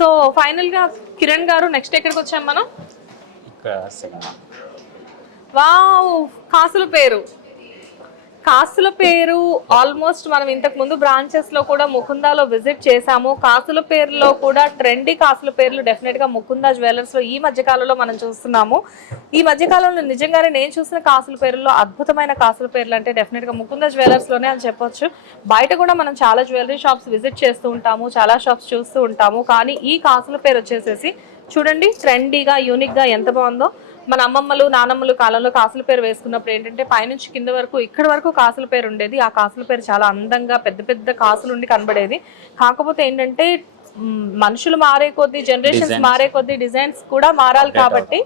So final గా కిరణ్ గారు next ఎక్కడికి వచ్చాం మనం? ఇక్కడ సినిమా వావ్, కాసుల పేరు ఆల్మోస్ట్ మనం ఇంతకు ముందు బ్రాంచెస్ లో కూడా ముకుందాలో విజిట్ చేసాము. కాసుల పేరులో కూడా ట్రెండీ కాసుల పేర్లు డెఫినెట్ గా ముకుందా జ్యువెలర్స్ లో ఈ మధ్య కాలంలో మనం చూస్తున్నాము. ఈ మధ్య కాలంలో నిజంగానే నేను చూసిన కాసుల పేర్లలో అద్భుతమైన కాసుల పేర్లు అంటే డెఫినెట్ గా ముకుందా జ్యువెలర్స్ లోనే అని చెప్పొచ్చు. బయట కూడా మనం చాలా జ్యువెలరీ షాప్స్ విజిట్ చేస్తూ ఉంటాము, చాలా షాప్స్ చూస్తూ ఉంటాము. కానీ ఈ కాసుల పేరు వచ్చేసేసి చూడండి, ట్రెండీగా యూనిక్ గా ఎంత బాగుందో. మన అమ్మమ్మలు నానమ్మలు కాలంలో కాసుల పేరు వేసుకున్నప్పుడు ఏంటంటే పైనుంచి కింద వరకు ఇక్కడ వరకు కాసుల పేరు ఉండేది. ఆ కాసుల పేరు చాలా అందంగా పెద్ద పెద్ద కాసులు ఉండి కనబడేది. కాకపోతే ఏంటంటే మనుషులు మారే కొద్దీ, జనరేషన్స్ మారే కొద్దీ డిజైన్స్ కూడా మారాలి కాబట్టి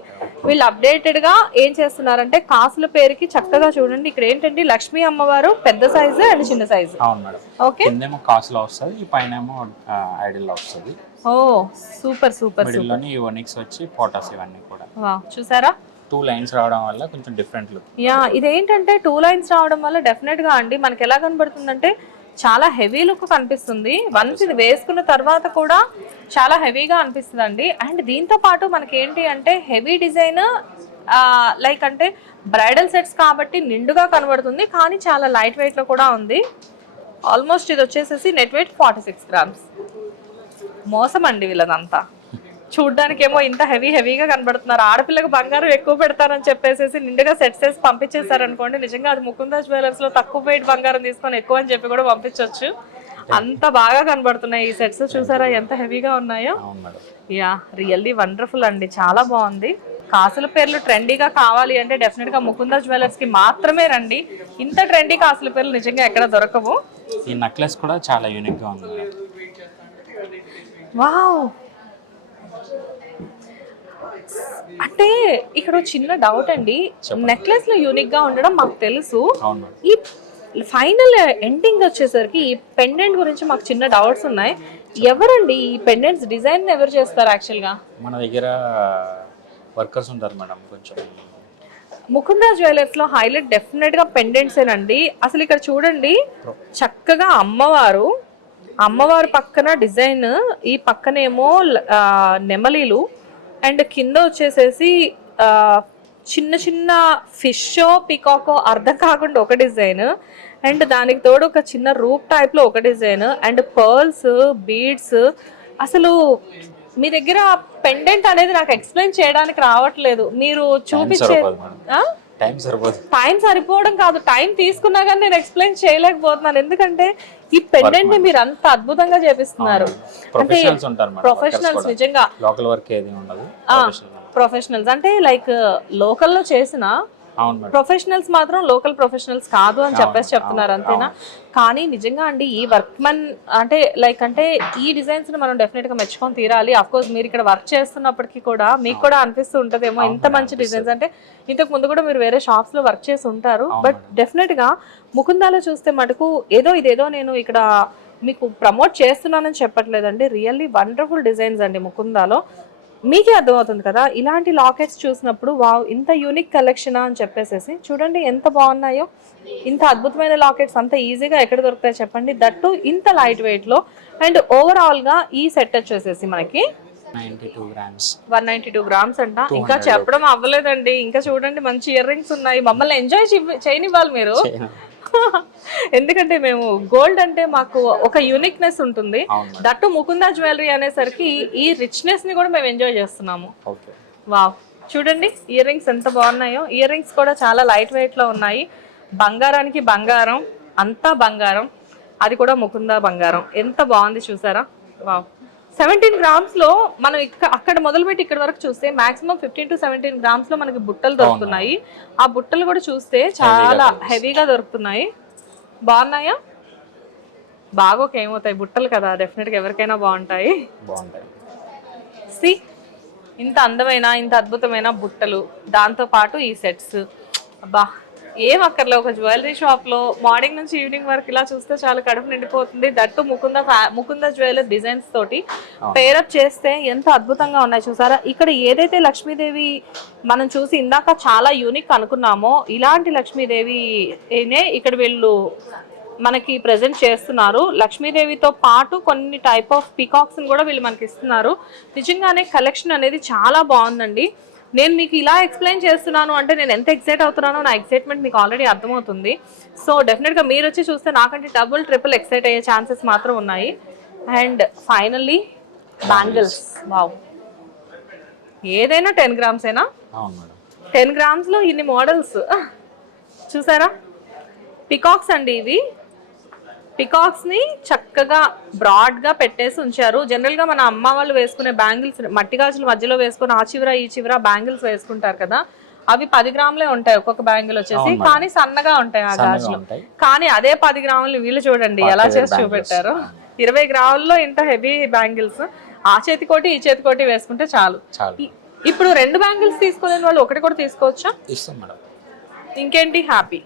వీళ్ళు అప్డేటెడ్ గా ఏం చేస్తున్నారంటే కాసుల పేరుకి చక్కగా చూడండి, ఇక్కడ ఏంటంటే లక్ష్మీ అమ్మవారు పెద్ద సైజు అండ్ చిన్న సైజు. ఓకే, కాసులో వస్తుంది, పైన ఐడిల్ వస్తుంది. ఓ సూపర్ సూపర్ సూపర్. యూనిక్స్ వచ్చి పోటాస్ ఇవన్నీ కూడా చూసారా, 2 లైన్స్ రావడం వల్ల కొంచెం డిఫరెంట్ లుక్. యా, ఇదేంటంటే 2 లైన్స్ రావడం వల్ల డెఫినెట్ గా అండి మనకి ఎలా కనబడుతుందంటే చాలా హెవీ లుక్ కనిపిస్తుంది. వన్స్ ఇది వేసుకున్న తర్వాత కూడా చాలా హెవీగా అనిపిస్తుంది అండి. అండ్ దీంతో పాటు మనకి ఏంటి అంటే హెవీ డిజైన్ లైక్ అంటే బ్రైడల్ సెట్స్ కాబట్టి నిండుగా కనబడుతుంది, కానీ చాలా లైట్ వెయిట్ లో కూడా ఉంది. ఆల్మోస్ట్ ఇది వచ్చేసేసి నెట్ వెయిట్ 46 గ్రామ్స్. మోసం అండి వీళ్ళదంతా. చూడ్డానికి ఏమో ఇంత హెవీగా కనబడుతున్నారు. ఆడపిల్లకి బంగారం ఎక్కువ పెడతారని చెప్పేసి నిండుగా సెట్స్ వేసి పంపించేశారనుకోండి, నిజంగా అది ముకుందా జ్యువెలర్స్ లో తక్కువ వెయిట్ బంగారం తీసుకొని ఎక్కువ అని చెప్పి కూడా పంపించవచ్చు. అంత బాగా కనబడుతున్నాయి ఈ సెట్స్. చూసారా ఎంత హెవీగా ఉన్నాయో. యా, రియల్లీ వండర్ఫుల్ అండి, చాలా బాగుంది. కాసుల పేర్లు ట్రెండీగా కావాలి అంటే డెఫినెట్ గా ముకుందా జ్యువెలర్స్ కి మాత్రమే రండి. ఇంత ట్రెండీ కాసుల పేర్లు నిజంగా ఎక్కడ దొరకవు. ఈ నెక్లెస్ కూడా చాలా యూనిక్ గా ఉంది. వావ్, అంటే ఇక్కడ చిన్న డౌట్ అండి, నెక్లెస్ లో యూనిక్ గా ఉండడం మాకు తెలుసు. ఈ ఫైనల్ ఎండింగ్ వచ్చేసరికి ఈ పెండెంట్ గురించి మాకు చిన్న డౌట్స్ ఉన్నాయి. ఎవరండి ఈ పెండెంట్స్ డిజైన్ ఎవరు చేస్తారు? యాక్చువల్ గా మన దగ్గర వర్కర్స్ ఉంటారు మేడం. కొంచెం ముకుందా జ్యువెలర్స్ లో హైలైట్ డెఫినెట్ గా పెండెంట్స్ ఏనండి. అసలు ఇక్కడ చూడండి, చక్కగా అమ్మవారు పక్కన డిజైన్, ఈ పక్కనేమో నెమలీలు, అండ్ కింద వచ్చేసేసి చిన్న చిన్న ఫిష్ పికాకో అర్థం కాకుండా ఒక డిజైన్, అండ్ దానికి తోడు ఒక చిన్న రూప్ టైప్ లో ఒక డిజైన్, అండ్ పర్ల్స్, బీడ్స్. అసలు మీ దగ్గర పెండెంట్ అనేది నాకు ఎక్స్ప్లెయిన్ చేయడానికి రావట్లేదు, మీరు చూపించే టైం సరిపోవడం కాదు, టైం తీసుకున్నా కానీ నేను ఎక్స్ప్లెయిన్ చేయలేకపోతున్నాను. ఎందుకంటే ఈ పెండెంట్ ని మీరు అంత అద్భుతంగా చేపిస్తున్నారు. అంటే ప్రొఫెషనల్స్, నిజంగా ప్రొఫెషనల్స్ అంటే లైక్ లోకల్లో చేసిన ప్రొఫెషనల్స్ మాత్రం లోకల్ ప్రొఫెషనల్స్ కాదు అని చెప్పేసి చెప్తున్నారు, అంతేనా? కానీ నిజంగా అండి ఈ వర్క్మెన్ అంటే లైక్ అంటే ఈ డిజైన్స్ ని మనం డెఫినెట్ గా మెచ్చుకొని తీరాలి. అఫ్ కోర్స్ మీరు ఇక్కడ వర్క్ చేస్తున్నప్పటికీ కూడా మీకు కూడా అనిపిస్తూ ఉంటదేమో ఇంత మంచి డిజైన్స్ అంటే. ఇంతకు ముందు కూడా మీరు వేరే షాప్స్ లో వర్క్ చేసి ఉంటారు, బట్ డెఫినెట్ గా ముకుందాలో చూస్తే మటుకు ఇదేదో నేను ఇక్కడ మీకు ప్రమోట్ చేస్తున్నానని చెప్పట్లేదండి. రియల్లీ వండర్ఫుల్ డిజైన్స్ అండి ముకుందాలో. మీకే అర్థమవుతుంది కదా ఇలాంటి లాకెట్స్ చూసినప్పుడు, వావ్ ఇంత యూనిక్ కలెక్షన్ అని చెప్పేసి. చూడండి ఎంత బాగున్నాయో. ఇంత అద్భుతమైన లాకెట్స్ అంత ఈజీగా ఎక్కడ దొరుకుతాయి చెప్పండి, దట్టు ఇంత లైట్ వెయిట్ లో. అండ్ ఓవరాల్ గా ఈ సెట్ వచ్చేసేసి మనకి 192 గ్రామ్స్ అంట. ఇంకా చెప్పడం అవ్వలేదండి, ఇంకా చూడండి మంచి ఇయర్ రింగ్స్ ఉన్నాయి. మమ్మల్ని ఎంజాయ్ చేయనివ్వాలి మీరు. ఎందుకంటే మేము గోల్డ్ అంటే మాకు ఒక యూనిక్నెస్ ఉంటుంది, దట్టు ముకుందా జ్యువెలరీ అనేసరికి ఈ రిచ్నెస్ ని కూడా మేము ఎంజాయ్ చేస్తున్నాము. వావ్, చూడండి ఇయర్ రింగ్స్ ఎంత బాగున్నాయో. ఇయర్ రింగ్స్ కూడా చాలా లైట్ వెయిట్ లో ఉన్నాయి. బంగారానికి బంగారం, అంతా బంగారం, అది కూడా ముకుందా బంగారం. ఎంత బాగుంది చూసారా. వావ్, 17 గ్రామ్స్ లో మనం అక్కడ మొదలుపెట్టి ఇక్కడ వరకు చూస్తే మాక్సిమం 15 to 17 గ్రామ్స్ లో మనకి బుట్టలు దొరుకుతున్నాయి. ఆ బుట్టలు కూడా చూస్తే చాలా హెవీగా దొరుకుతున్నాయి. బాగున్నాయా? బాగోక ఏమవుతాయి, బుట్టలు కదా, డెఫినెట్ గా ఎవరికైనా బాగుంటాయి. సి ఇంత అందమైన ఇంత అద్భుతమైన బుట్టలు, దాంతో పాటు ఈ సెట్స్, అబ్బా ఏం అక్కర్లే. ఒక జ్యువెలరీ షాప్ లో మార్నింగ్ నుంచి ఈవినింగ్ వరకు ఇలా చూస్తే చాలా కడుపు నిండిపోతుంది. దట్టు ముకుందా జ్యువెలరీ డిజైన్స్ తోటి పేరప్ చేస్తే ఎంత అద్భుతంగా ఉన్నాయి చూసారా. ఇక్కడ ఏదైతే లక్ష్మీదేవి మనం చూసి ఇందాక చాలా యూనిక్ అనుకున్నామో, ఇలాంటి లక్ష్మీదేవినే ఇక్కడ వీళ్ళు మనకి ప్రెజెంట్ చేస్తున్నారు. లక్ష్మీదేవితో పాటు కొన్ని టైప్ ఆఫ్ పీకాక్స్ కూడా వీళ్ళు మనకి ఇస్తున్నారు. నిజంగానే కలెక్షన్ అనేది చాలా బాగుందండి. నేను మీకు ఇలా ఎక్స్ప్లెయిన్ చేస్తున్నాను అంటే నేను ఎంత ఎక్సైట్ అవుతున్నానో నా ఎక్సైట్మెంట్ మీకు ఆల్రెడీ అర్థమవుతుంది. సో డెఫినెట్గా మీరు వచ్చి చూస్తే నాకంటే డబుల్ ట్రిపుల్ ఎక్సైట్ అయ్యే ఛాన్సెస్ మాత్రం ఉన్నాయి. అండ్ ఫైనల్లీ బ్యాంగిల్స్, వావ్, ఏదైనా 10 గ్రామ్స్ ఏనా? అవును మేడం. 10 గ్రామ్స్లో ఇన్ని మోడల్స్ చూసారా? పికాక్స్ అండి ఇవి. పికాక్స్ని చక్కగా బ్రాడ్గా పెట్టేసి ఉంచారు. జనరల్గా మన అమ్మ వాళ్ళు వేసుకునే బ్యాంగిల్స్ మట్టి గాజుల మధ్యలో వేసుకుని ఆ చివర ఈ చివర బ్యాంగిల్స్ వేసుకుంటారు కదా, అవి 10 గ్రాములే ఉంటాయి ఒక్కొక్క బ్యాంగిల్ వచ్చేసి, కానీ సన్నగా ఉంటాయి ఆ గాజులు. కానీ అదే 10 గ్రాములు వీళ్ళు చూడండి ఎలా చేసి చూపెట్టారు. 20 గ్రాముల్లో ఇంత హెవీ బ్యాంగిల్స్. ఆ చేతికోటి ఈ చేతికోటి వేసుకుంటే చాలు. ఇప్పుడు 2 బ్యాంగిల్స్ తీసుకోలేని వాళ్ళు ఒకటి కూడా తీసుకోవచ్చా? ఇస్తాం మేడం. ఇంకేంటి, హ్యాపీ.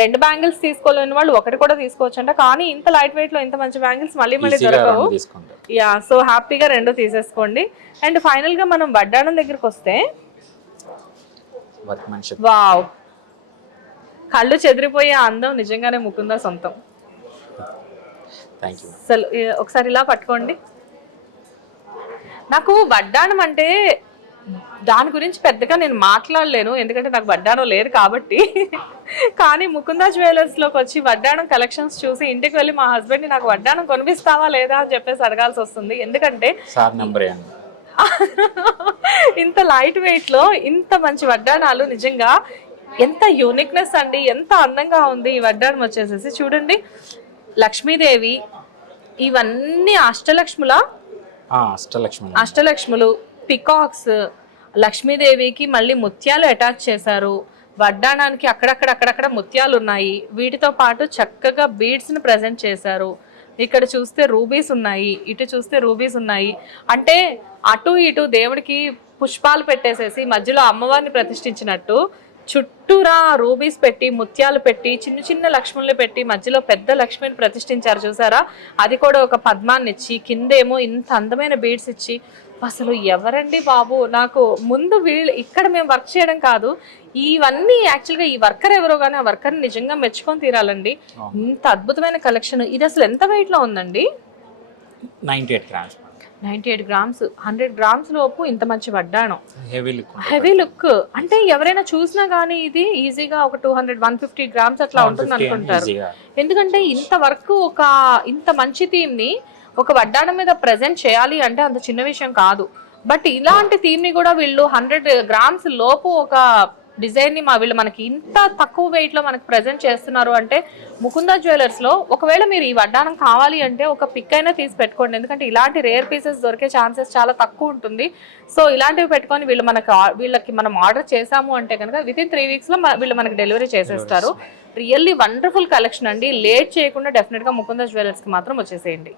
2 బ్యాంగిల్స్ తీసుకోలేని వాళ్ళు ఒకటి కూడా తీసుకోవచ్చు అంట. కానీ ఇంత లైట్ వెయిట్ లో ఇంత మంచి బ్యాంగిల్స్ మళ్ళీ దొరకవు. యా, సో హ్యాపీగా 2 తీసేసుకోండి. అండ్ ఫైనల్ గా మనం వడ్డాణం దగ్గరికి వస్తే, వావ్, కళ్ళు చెదిరిపోయే అందం నిజంగానే ముకుందా సొంతం. అసలు ఒకసారి ఇలా పట్టుకోండి. నాకు వడ్డాణం అంటే దాని గురించి పెద్దగా నేను మాట్లాడలేను, ఎందుకంటే నాకు వడ్డాణం లేదు కాబట్టి. కానీ ముకుందా జ్యువెలర్స్లోకి వచ్చి వడ్డాణం కలెక్షన్స్ చూసి ఇంటికి వెళ్ళి మా హస్బెండ్ని నాకు వడ్డాణం కొనిపిస్తావా లేదా అని చెప్పేసి అడగాల్సి వస్తుంది. ఎందుకంటే ఇంత లైట్ వెయిట్లో ఇంత మంచి వడ్డాణాలు నిజంగా ఎంత యూనిక్నెస్ అండి, ఎంత అందంగా ఉంది ఈ వడ్డాణం వచ్చేసేసి. చూడండి, లక్ష్మీదేవి, ఇవన్నీ అష్టలక్ష్ములు, పికాక్స్, లక్ష్మీదేవికి మళ్ళీ ముత్యాలు అటాచ్ చేశారు. వడ్డాణానికి అక్కడక్కడ ముత్యాలు ఉన్నాయి. వీటితో పాటు చక్కగా బీడ్స్ని ప్రజెంట్ చేశారు. ఇక్కడ చూస్తే రూబీస్ ఉన్నాయి, ఇటు చూస్తే రూబీస్ ఉన్నాయి. అంటే అటు ఇటు దేవుడికి పుష్పాలు పెట్టేసేసి మధ్యలో అమ్మవారిని ప్రతిష్ఠించినట్టు చుట్టూరా రూబీస్ పెట్టి, ముత్యాలు పెట్టి, చిన్న చిన్న లక్ష్ముల్ని పెట్టి మధ్యలో పెద్ద లక్ష్మిని ప్రతిష్ఠించారు. చూసారా? అది కూడా ఒక పద్మాన్ని ఇచ్చి, కిందేమో ఇంత అందమైన బీడ్స్ ఇచ్చి, అసలు ఎవరండి బాబు. నాకు ముందు వీళ్ళు ఇక్కడ మేము వర్క్ చేయడం కాదు, ఇవన్నీ యాక్చువల్గా ఈ వర్కర్ ఎవరో కానీ ఆ వర్కర్ని నిజంగా మెచ్చుకొని తీరాలండి. ఇంత అద్భుతమైన కలెక్షన్. ఇది అసలు ఎంత వెయిట్లో ఉందండి? 98 గ్రామ్స్. 100 గ్రామ్స్ లోపు ఇంత మంచి వడ్డాణం, హెవీ లుక్. అంటే ఎవరైనా చూసినా కానీ ఇది ఈజీగా ఒక 200-150 గ్రామ్స్ అట్లా ఉంటుంది అనుకుంటారు. ఎందుకంటే ఇంత వర్క్, ఇంత మంచి థీమ్ని ఒక వడ్డాణం మీద ప్రెజెంట్ చేయాలి అంటే అంత చిన్న విషయం కాదు. బట్ ఇలాంటి థీమ్ని కూడా వీళ్ళు 100 గ్రామ్స్ లోపు ఒక డిజైన్ని వీళ్ళు మనకి ఇంత తక్కువ వెయిట్లో మనకి ప్రెజెంట్ చేస్తున్నారు అంటే ముకుందా జ్యువెలర్స్లో ఒకవేళ మీరు ఈ వడ్డానం కావాలి అంటే ఒక పిక్ అయినా తీసి పెట్టుకోండి. ఎందుకంటే ఇలాంటి రేర్ పీసెస్ దొరికే ఛాన్సెస్ చాలా తక్కువ ఉంటుంది. సో ఇలాంటివి పెట్టుకొని వీళ్ళకి మనం ఆర్డర్ చేసాము అంటే కనుక వితిన్ 3 వీక్స్లో వీళ్ళు మనకి డెలివరీ చేసేస్తారు. రియల్లీ వండర్ఫుల్ కలెక్షన్ అండి. లేట్ చేయకుండా డెఫినెట్గా ముకుందా జ్యువెలర్స్కి మాత్రం వచ్చేసేయండి.